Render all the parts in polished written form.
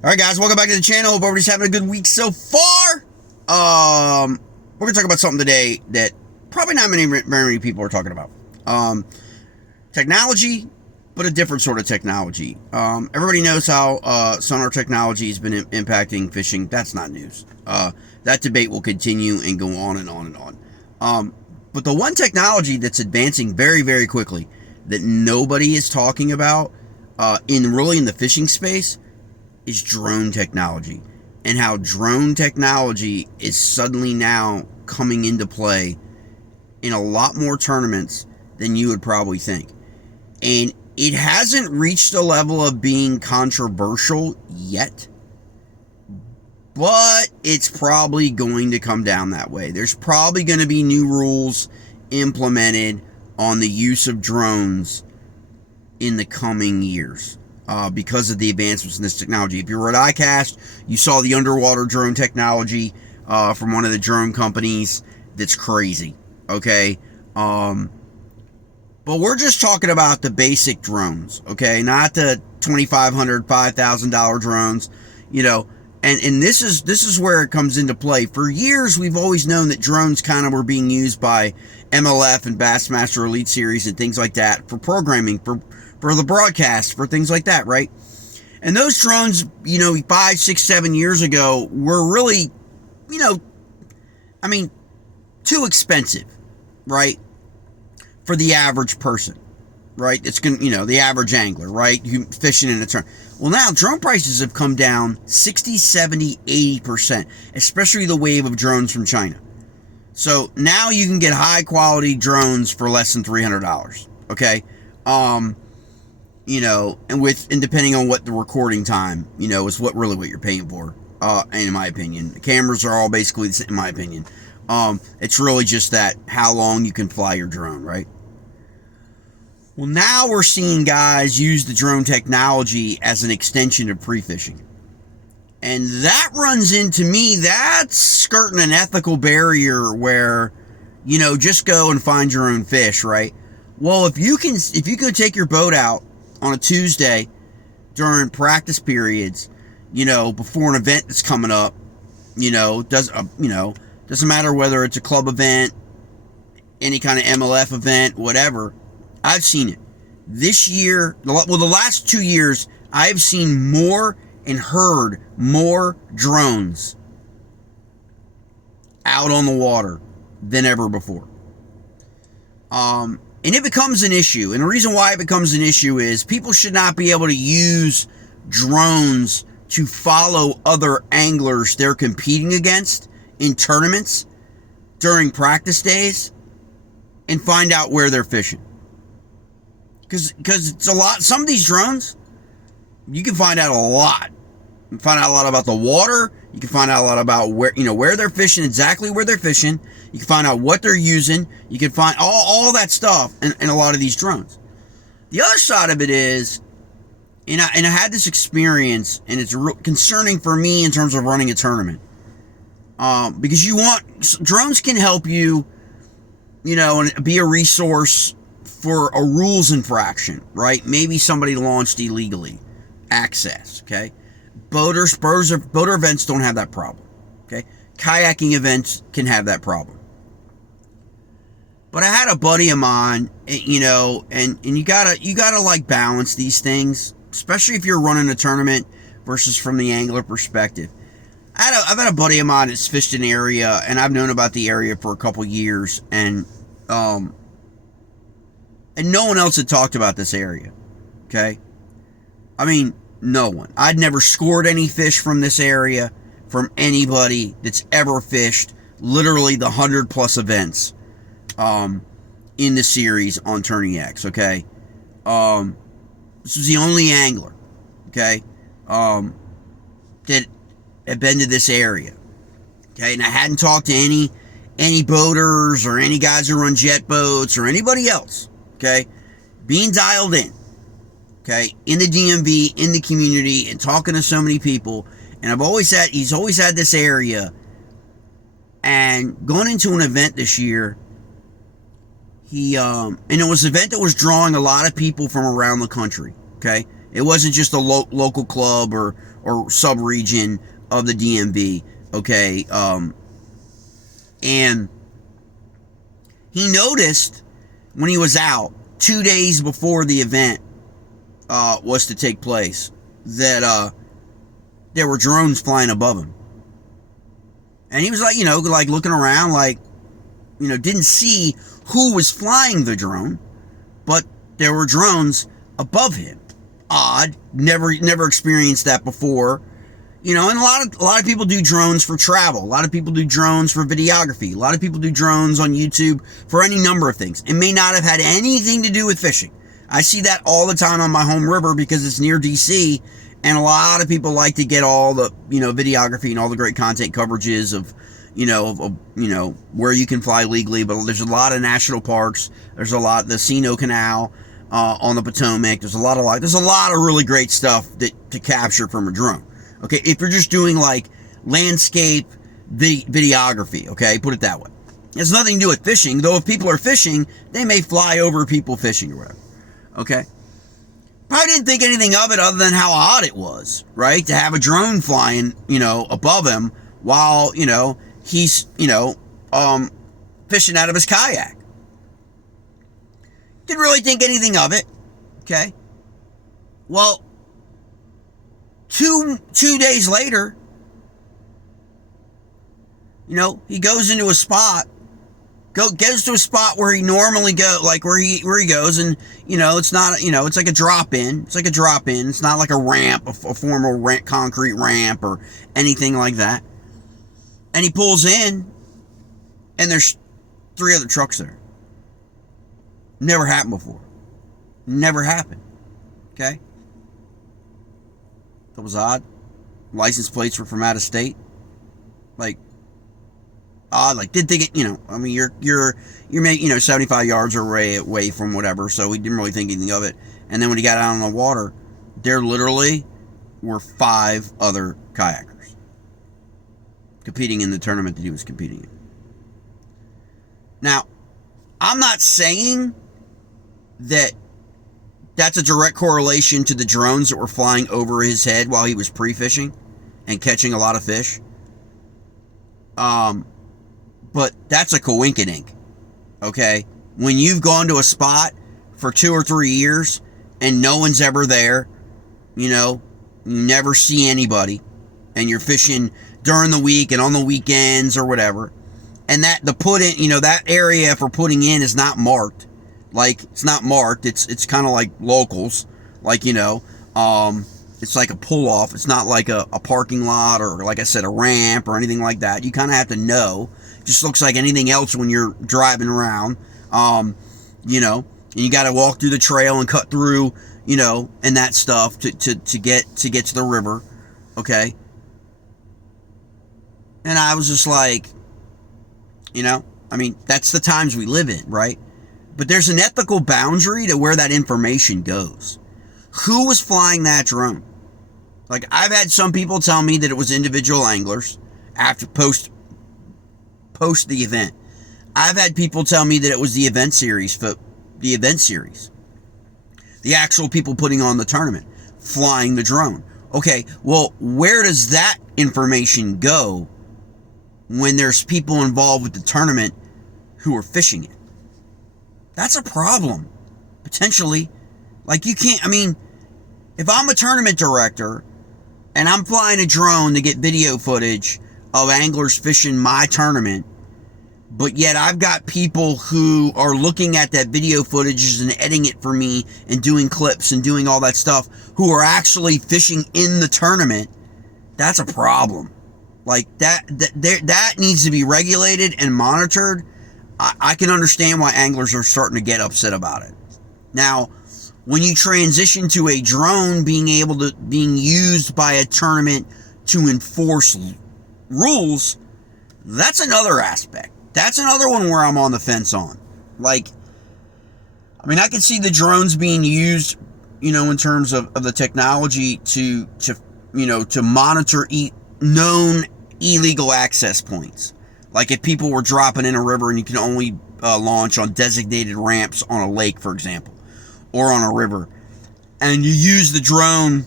All right, guys, welcome back to the channel. Hope everybody's having a good week so far. We're gonna talk about something today that probably not very many people are talking about. Technology, but a different sort of technology. Everybody knows how sonar technology has been impacting fishing. That's not news. That debate will continue and go on and on and on. But the one technology that's advancing very, very quickly that nobody is talking about in the fishing space is drone technology, and how drone technology is suddenly now coming into play in a lot more tournaments than you would probably think. And it hasn't reached a level of being controversial yet, but it's probably going to come down that way. There's probably going to be new rules implemented on the use of drones in the coming years. Because of the advancements in this technology. If you were at ICAST, you saw the underwater drone technology from one of the drone companies. That's crazy, okay? But we're just talking about the basic drones, okay? Not the $2,500, $5,000 drones, you know. And this is where it comes into play. For years, we've always known that drones kind of were being used by MLF and Bassmaster Elite Series and things like that for programming, for the broadcast, for things like that, right? And those drones, 5, 6, 7 years ago were really, too expensive, right? For the average person, right? It's going to, the average angler, right? You fishing in a tournament. Well, now drone prices have come down 60, 70, 80%, especially the wave of drones from China. So now you can get high quality drones for less than $300, okay? And depending on what the recording time, is what you're paying for, in my opinion. The cameras are all basically the same, in my opinion. It's really just that how long you can fly your drone, right? Well, now we're seeing guys use the drone technology as an extension of pre-fishing. And that runs into me, that's skirting an ethical barrier where, just go and find your own fish, right? Well, if you can take your boat out on a Tuesday during practice periods, before an event that's coming up, doesn't matter whether it's a club event, any kind of MLF event, whatever. I've seen it. This year, the last 2 years, I've seen more and heard more drones out on the water than ever before. And it becomes an issue. And the reason why it becomes an issue is people should not be able to use drones to follow other anglers they're competing against in tournaments during practice days and find out where they're fishing. Because it's a lot. Some of these drones, you can find out a lot. You can find out a lot about the water. You can find out a lot about where they're fishing, exactly where they're fishing. You can find out what they're using. You can find all that stuff in a lot of these drones. The other side of it is, and I had this experience, and it's real concerning for me in terms of running a tournament. Because drones can help you, and be a resource for a rules infraction, right? Maybe somebody launched illegally. Access, okay? Boater events don't have that problem, okay? Kayaking events can have that problem. But I had a buddy of mine, and you gotta like balance these things, especially if you're running a tournament versus from the angler perspective. I've had a buddy of mine that's fished an area, and I've known about the area for a couple years, and no one else had talked about this area, okay? No one. I'd never scored any fish from this area from anybody that's ever fished literally the 100+ events in the series on Tourney X, okay? This was the only angler, okay, that had been to this area, okay? And I hadn't talked to any boaters or any guys who run jet boats or anybody else, okay? Being dialed in, okay, in the DMV, in the community, and talking to so many people. And he's always had this area. And going into an event this year, and it was an event that was drawing a lot of people from around the country, okay? It wasn't just a local club or or sub-region of the DMV, okay? And he noticed when he was out 2 days before the event was to take place that there were drones flying above him. And he was like, like looking around, like, didn't see who was flying the drone, but there were drones above him. Odd. Never experienced that before. And a lot of people do drones for travel. A lot of people do drones for videography. A lot of people do drones on YouTube for any number of things. It may not have had anything to do with fishing. I see that all the time on my home river because it's near DC, and a lot of people like to get all the, videography and all the great content coverages of, where you can fly legally. But there's a lot of national parks. There's a lot, the Sino Canal on the Potomac. There's a lot of really great stuff to capture from a drone. Okay, if you're just doing like landscape videography, okay, put it that way. It has nothing to do with fishing, though if people are fishing, they may fly over people fishing or whatever. Okay? Probably didn't think anything of it other than how odd it was, right? To have a drone flying, above him while, he's, fishing out of his kayak. Didn't really think anything of it. Okay? Well, two days later, he goes into a spot, gets to a spot where he normally go, like where he goes, and it's not, it's like a drop in. It's like a drop in. It's not like a ramp, a formal concrete ramp or anything like that. And he pulls in, and there's 3 other trucks there. Never happened before. Never happened. Okay. That was odd. License plates were from out of state. Like, odd. Like, didn't think it, I mean, you're maybe, 75 yards away from whatever, so we didn't really think anything of it. And then when he got out on the water, there literally were 5 other kayakers competing in the tournament that he was competing in. Now, I'm not saying that that's a direct correlation to the drones that were flying over his head while he was pre-fishing and catching a lot of fish. But that's a coinkydink, okay? When you've gone to a spot for 2 or 3 years and no one's ever there, you never see anybody, and you're fishing during the week and on the weekends or whatever, and that that area for putting in is not marked. Like, it's not marked. It's kind of like locals. Like, it's like a pull-off. It's not like a parking lot or, like I said, a ramp or anything like that. You kind of have to know. It just looks like anything else when you're driving around, and you got to walk through the trail and cut through, and that stuff to get to the river, okay? And I was just like, I mean, that's the times we live in, right? But there's an ethical boundary to where that information goes. Who was flying that drone? Like, I've had some people tell me that it was individual anglers after post the event. I've had people tell me that it was the event series, the actual people putting on the tournament, flying the drone. Okay, well, where does that information go when there's people involved with the tournament who are fishing it? That's a problem, potentially. Like, you can't, I mean, if I'm a tournament director and I'm flying a drone to get video footage of anglers fishing my tournament, but yet I've got people who are looking at that video footage and editing it for me and doing clips and doing all that stuff who are actually fishing in the tournament, that's a problem. Like, that needs to be regulated and monitored. I can understand why anglers are starting to get upset about it. Now, when you transition to a drone being used by a tournament to enforce rules, that's another aspect. That's another one where I'm on the fence on. Like, I mean, I can see the drones being used, in terms of the technology to monitor known illegal access points. Like if people were dropping in a river and you can only launch on designated ramps on a lake, for example, or on a river, and you use the drone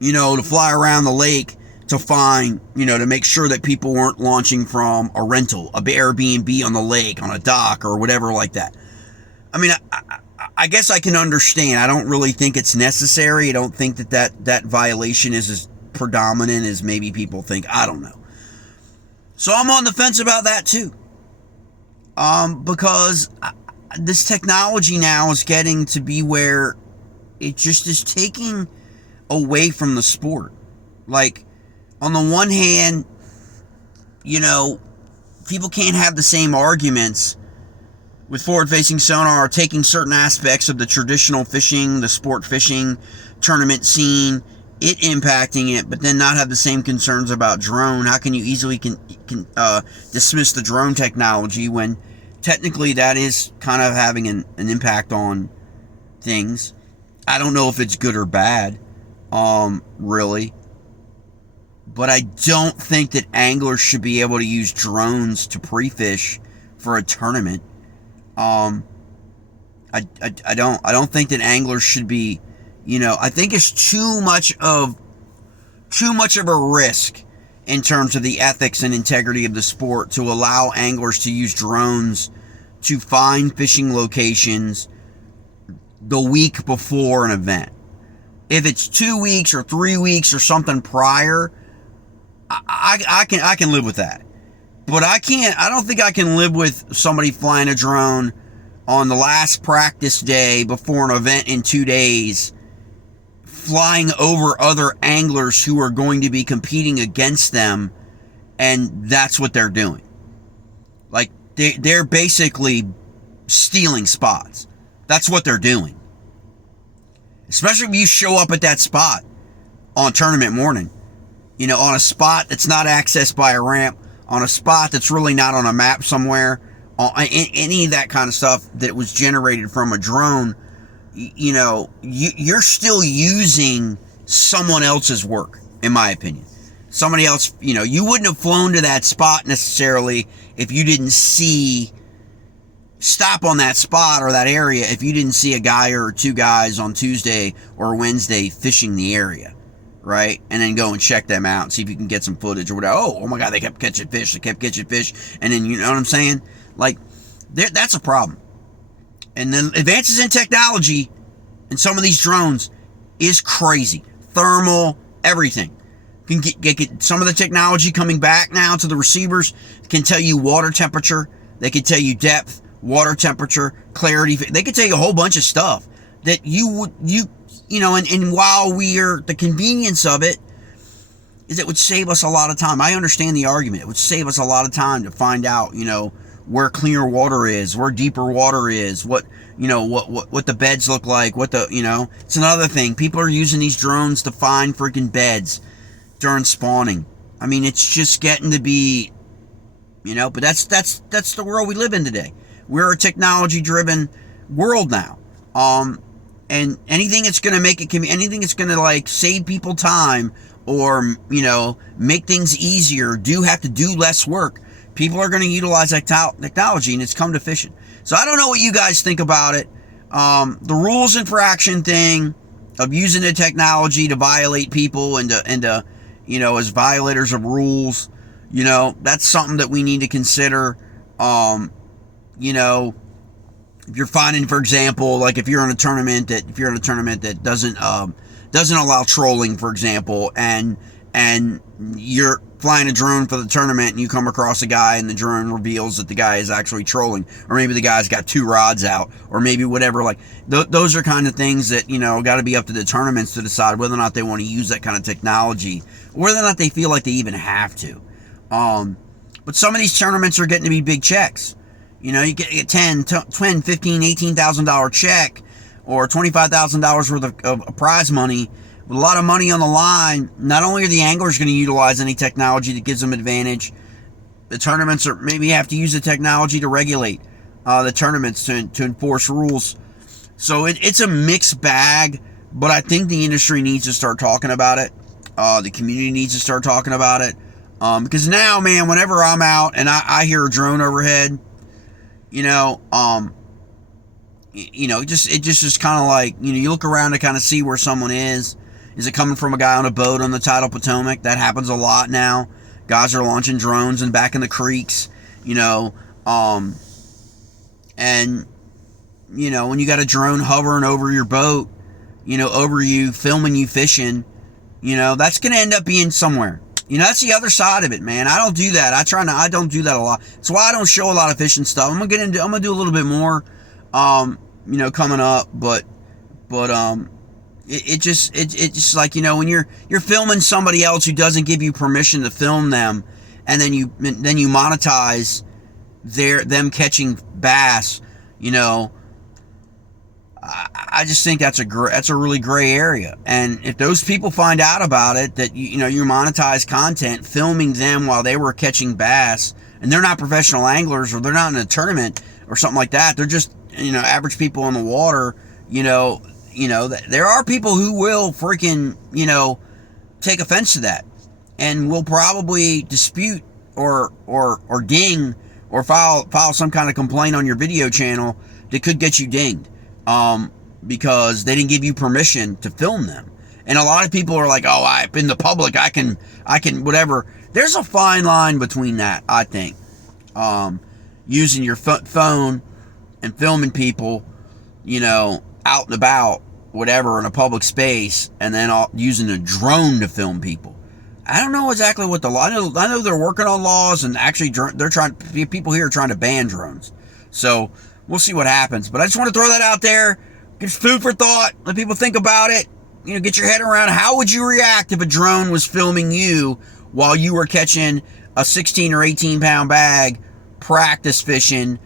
to fly around the lake to find, to make sure that people weren't launching from a rental, a Airbnb on the lake, on a dock, or whatever like that. I mean, I guess I can understand. I don't really think it's necessary. I don't think that violation is as predominant as maybe people think. I don't know. So I'm on the fence about that too. Because this technology now is getting to be where it just is taking away from the sport. Like, on the one hand, people can't have the same arguments with forward-facing sonar or taking certain aspects of the traditional fishing, the sport fishing tournament scene, it impacting it, but then not have the same concerns about drone. How can you easily dismiss the drone technology when technically that is kind of having an impact on things? I don't know if it's good or bad, really. But I don't think that anglers should be able to use drones to pre-fish for a tournament. I don't think that anglers should be, I think it's too much of a risk in terms of the ethics and integrity of the sport to allow anglers to use drones to find fishing locations the week before an event. If it's 2 weeks or 3 weeks or something prior, I can live with that. But I don't think I can live with somebody flying a drone on the last practice day before an event in 2 days, flying over other anglers who are going to be competing against them, and that's what they're doing. Like, they're basically stealing spots. That's what they're doing. Especially if you show up at that spot on tournament morning. On a spot that's not accessed by a ramp, on a spot that's really not on a map somewhere, any of that kind of stuff that was generated from a drone, you're still using someone else's work, in my opinion. Somebody else, you wouldn't have flown to that spot necessarily if you didn't stop on that spot or that area if you didn't see a guy or two guys on Tuesday or Wednesday fishing the area. Right? And then go and check them out and see if you can get some footage or whatever. Oh my God, they kept catching fish. And then, you know what I'm saying? Like, that's a problem. And then advances in technology and some of these drones is crazy. Thermal, everything. Can get some of the technology coming back now to the receivers can tell you water temperature. They can tell you depth, water temperature, clarity. They can tell you a whole bunch of stuff that and while the convenience of it is it would save us a lot of time. I understand the argument. It would save us a lot of time to find out, where cleaner water is, where deeper water is, what the beds look like, it's another thing. People are using these drones to find freaking beds during spawning. I mean, it's just getting to be, but that's the world we live in today. We're a technology-driven world now. And anything that's going to make it, anything that's going to save people time or, make things easier, have to do less work, people are going to utilize that technology, and it's come to fishing. So I don't know what you guys think about it. The rules infraction thing of using the technology to violate people and as violators of rules, that's something that we need to consider. If you're finding, for example, like if you're in a tournament that doesn't allow trolling, for example, and you're flying a drone for the tournament and you come across a guy and the drone reveals that the guy is actually trolling, or maybe the guy's got 2 rods out, or maybe whatever, those are kind of things that, got to be up to the tournaments to decide whether or not they want to use that kind of technology, or whether or not they feel like they even have to. But some of these tournaments are getting to be big checks. You get a $10, $15, $18,000 check or $25,000 worth of prize money with a lot of money on the line. Not only are the anglers going to utilize any technology that gives them advantage, the tournaments maybe have to use the technology to regulate the tournaments to enforce rules. So it's a mixed bag, but I think the industry needs to start talking about it. The community needs to start talking about it. Because now, man, whenever I'm out and I hear a drone overhead, it just is kind of like, you look around to kind of see where someone is. Is it coming from a guy on a boat on the tidal Potomac? That happens a lot now. Guys are launching drones and back in the creeks, you know, and, you know, when you got a drone hovering over your boat, you know, over you, filming you fishing, you know, that's going to end up being somewhere. You know, that's the other side of it, man. I don't do that. I don't do that a lot. That's why I don't show a lot of fishing stuff. I'm going to do a little bit more, you know, coming up, but it's just like, you know, when you're filming somebody else who doesn't give you permission to film them, and then you monetize them catching bass, you know, I just think that's a really gray area. And if those people find out about it, that you know, you monetize content filming them while they were catching bass, and they're not professional anglers, or they're not in a tournament or something like that, they're just, you know, average people on the water, you know, there are people who will freaking, you know, take offense to that, and will probably dispute or ding or file some kind of complaint on your video channel that could get you dinged, because they didn't give you permission to film them. And a lot of people are like, oh, I'm in the public, I can whatever. There's a fine line between that, I think. Using your phone and filming people, you know, out and about, whatever, in a public space, and then using a drone to film people. I don't know exactly what the law. I know they're working on laws, and actually people here are trying to ban drones. So we'll see what happens. But I just want to throw that out there. Give food for thought. Let people think about it. You know, get your head around, how would you react if a drone was filming you while you were catching a 16 or 18 pound bag, practice fishing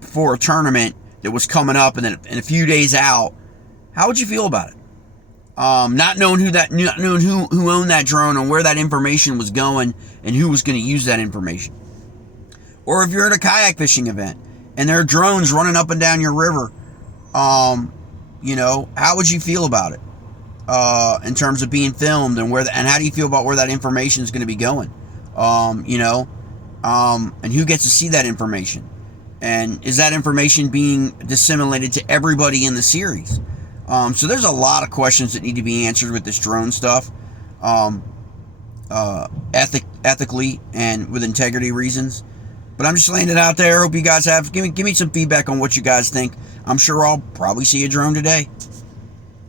for a tournament that was coming up, and then in a few days out? How would you feel about it? Not knowing who owned that drone, and where that information was going, and who was going to use that information. Or if you're at a kayak fishing event and there are drones running up and down your river, you know, how would you feel about it? In terms of being filmed, and and how do you feel about where that information is going to be going? You know, and who gets to see that information? And is that information being disseminated to everybody in the series? So there's a lot of questions that need to be answered with this drone stuff, ethically and with integrity reasons. But I'm just laying it out there. Hope you guys give me some feedback on what you guys think. I'm sure I'll probably see a drone today.